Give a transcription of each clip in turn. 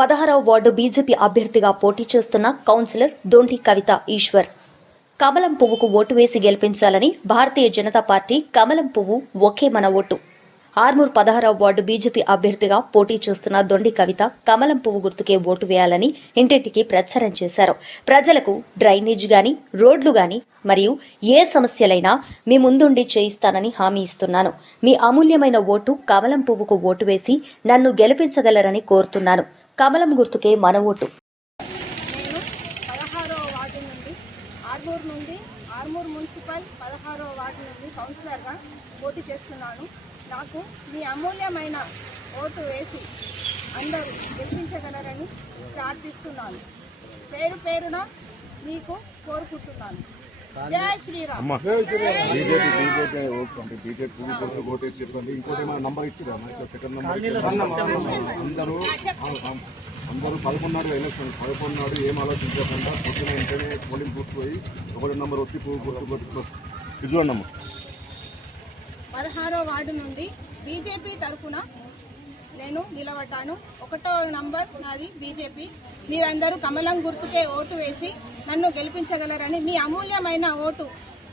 16వ ward BJP అభ్యర్థిగా పోటీ చేస్తున్న కౌన్సిలర్ దొంటి కవిత ఈశ్వర్. కమలం పువ్వుకు ఓటు వేసి గెలిపించాలని భారతీయ జనతా పార్టీ కమలం పువ్వు ఒకే మన ఓటు. ఆర్మూర్ 16వ వార్డు బీజేపీ అభ్యర్థిగా పోటీ చేస్తున్న దొండి కవిత కమలం పువ్వు గుర్తుకే ఓటు వేయాలని ఇంటింటికి ప్రచారం చేశారు. ప్రజలకు డ్రైనేజ్ గాని, రోడ్లు గాని మరియు ఏ సమస్యలైనా మీ ముందుండి చేయిస్తానని హామీ ఇస్తున్నాను. మీ అమూల్యమైన ఓటు కమలం పువ్వుకు ఓటు వేసి నన్ను గెలిపించగలరని కోరుతున్నాను. కమలం గుర్తుకే మన ఓటు. నేను 16వ వార్డు నుండి ఆర్మూర్ మున్సిపల్ 16వ వార్డు నుండి కౌన్సిలర్గా పోటీ చేస్తున్నాను. నాకు మీ అమూల్యమైన ఓటు వేసి అందరూ గెలిపించగలరని ప్రార్థిస్తున్నాను. పేరు పేరున మీకు కోరుకుంటున్నాను. జై శ్రీరామ్. అందరూ 11 నాడు ఎలక్షన్ 11 నాడు ఏం ఆలోచించకుండా పొద్దున వెంటనే పోలింగ్ పూర్తిపోయి 1 నెంబర్ వచ్చి పువ్వు గుర్తు ఇదిగోండమ్మ. 16వ వార్డు నుండి బీజేపీ తరఫున నేను నిలబడ్డాను. 1వ నంబర్ నాది బీజేపీ. మీరందరూ కమలం గుర్తుకే ఓటు వేసి నన్ను గెలిపించగలరని, మీ అమూల్యమైన ఓటు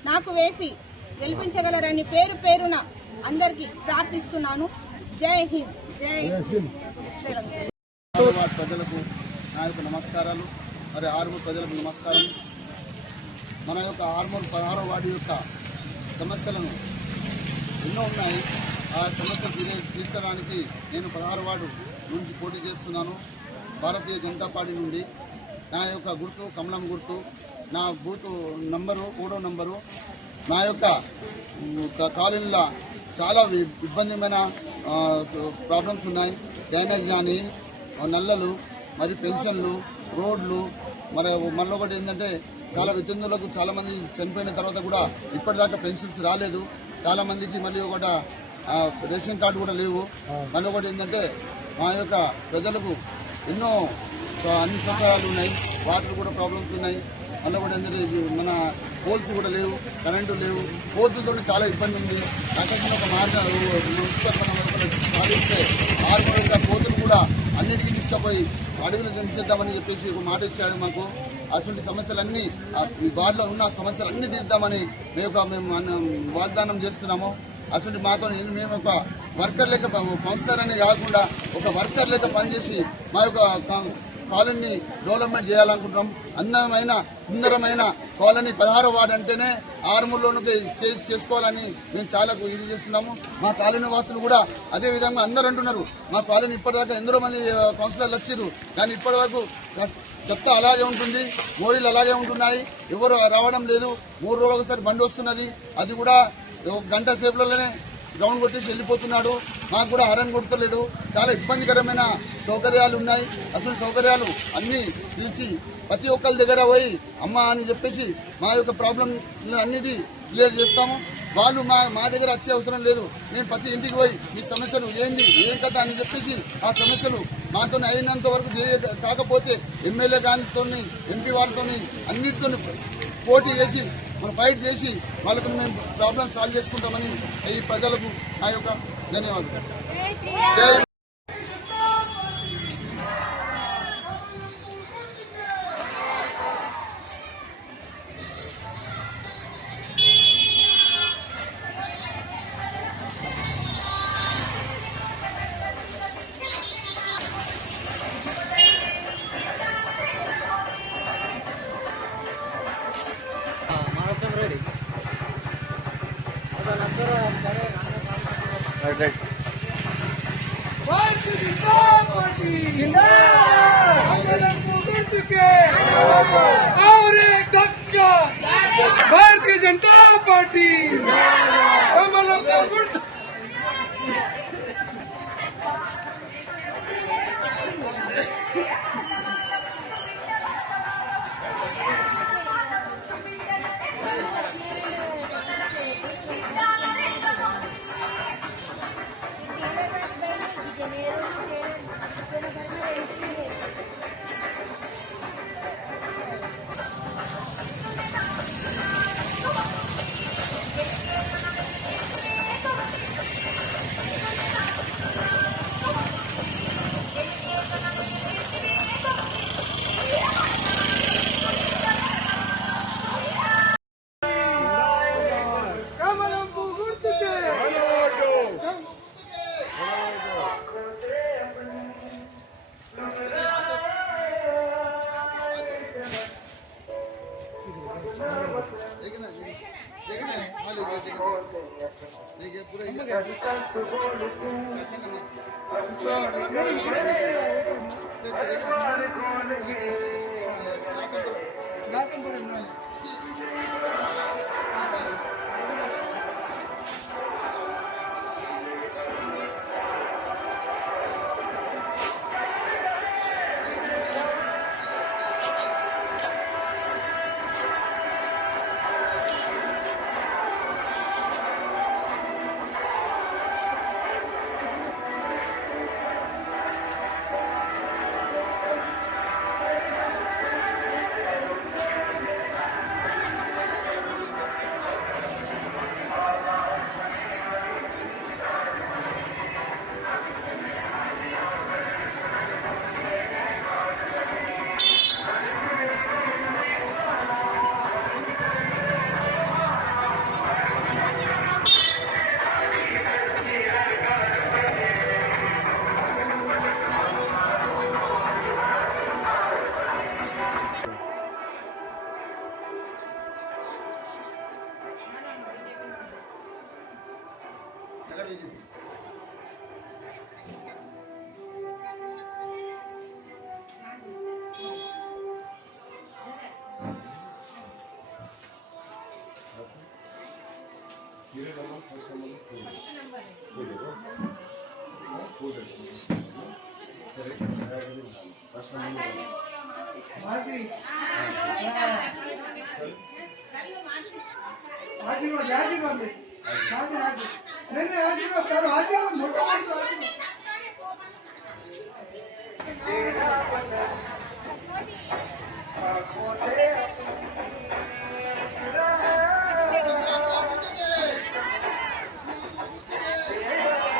నాకు వేసి గెలిపించగలరని పేరు పేరున అందరికీ ప్రార్థిస్తున్నాను. జై హింద్. జై హింద్. ప్రజలకు నా యొక్క నమస్కారాలు. మరి ఆర్మూర్ ప్రజలకు నమస్కారం. మన యొక్క ఆర్మూర్ 16వ వార్డు యొక్క సమస్యలను ఎన్నో ఉన్నాయి. ఆ సమస్యలు తీర్చడానికి నేను 16వ వార్డు నుంచి పోటీ చేస్తున్నాను. భారతీయ జనతా పార్టీ నుండి నా యొక్క గుర్తు కమలం గుర్తు. నా బూత్ నంబరు 3వ నంబరు. నా యొక్క కాలనీలో చాలా ఇబ్బందిమైన ప్రాబ్లమ్స్ ఉన్నాయి. డ్రైనేజ్ కానీ, నల్లలు, మరి పెన్షన్లు, రోడ్లు, మరి మళ్ళీ ఒకటి ఏంటంటే చాలా వితంతులకు చాలా మంది చనిపోయిన తర్వాత కూడా ఇప్పటిదాకా పెన్షన్స్ రాలేదు. చాలా మందికి మళ్ళీ ఒకటి రేషన్ కార్డు కూడా లేవు. మళ్ళీ ఒకటి ఏంటంటే మా యొక్క ప్రజలకు ఎన్నో అన్ని సౌకర్యాలు ఉన్నాయి. వాటర్ కూడా ప్రాబ్లమ్స్ ఉన్నాయి. మళ్ళీ కూడా ఏంటంటే మన పోల్స్ కూడా లేవు, కరెంటు లేవు. పోల్సులతో చాలా ఇబ్బంది ఉంది. నాకైనా ఒక మాట సాధిస్తే ఆర్మూర్ యొక్క పోతులు కూడా అన్నిటికీ తీసుకుపోయి అడవిలో దించేద్దామని చెప్పేసి ఒక మాట ఇచ్చాడు మాకు. అటువంటి సమస్యలన్నీ ఈ వార్డులో ఉన్న సమస్యలన్నీ తీర్దామని మేము వాగ్దానం చేస్తున్నాము. అటువంటి మాతో మేము ఒక వర్కర్ లెక్క కౌన్సిలర్ అనే కాకుండా ఒక వర్కర్ లెక్క పనిచేసి మా యొక్క కాలనీ డెవలప్మెంట్ చేయాలనుకుంటున్నాం. అందమైన సుందరమైన కాలనీ 16వ వార్డు అంటేనే ఆర్మూర్లోనికి చేసుకోవాలని మేము చాలా ఇది చేస్తున్నాము. మా కాలనీ వాసులు కూడా అదే విధంగా అందరూ అంటున్నారు. మా కాలనీ ఇప్పటిదాకా ఎందరో మంది కౌన్సిలర్లు వచ్చారు, కానీ ఇప్పటివరకు చెత్త అలాగే ఉంటుంది, మోరీలు అలాగే ఉంటున్నాయి, ఎవరు రావడం లేదు. 3 రోజులు ఒకసారి బండి వస్తున్నది, అది కూడా 1 గంట సేపులోనే గ్రౌండ్ కొట్టేసి వెళ్ళిపోతున్నాడు. మాకు కూడా హరన్ కొడతలేడు. చాలా ఇబ్బందికరమైన సౌకర్యాలు ఉన్నాయి. అసలు సౌకర్యాలు అన్నీ పిలిచి ప్రతి ఒక్కరి దగ్గర పోయి అమ్మ అని చెప్పేసి మా యొక్క ప్రాబ్లం అన్నిటి క్లియర్ చేస్తాము. వాళ్ళు మా దగ్గర వచ్చే అవసరం లేదు. నేను ప్రతి ఇంటికి పోయి మీ సమస్యలు ఏంది ఏం కథ అని చెప్పేసి ఆ సమస్యలు మాతో అయినంత వరకు కాకపోతే ఎమ్మెల్యే గారితో ఎంపీ వాళ్ళతో అన్నిటితో పోటీ చేసి మనం ఫైట్ చేసి వాళ్ళతో మేము ప్రాబ్లమ్ సాల్వ్ చేసుకుంటామని ఈ ప్రజలకు నా యొక్క ధన్యవాదాలు. भारतीय जनता पार्टी జగన్ జగన్ మళ్ళీ నీకు ఎప్పుడు ఎక్కడ బీజేపీ ఆశీర్వాద్ ఆశీర్వాద్ ఆశీర్వాద్ ఆశీర్వాద్ మొట్టమొదటి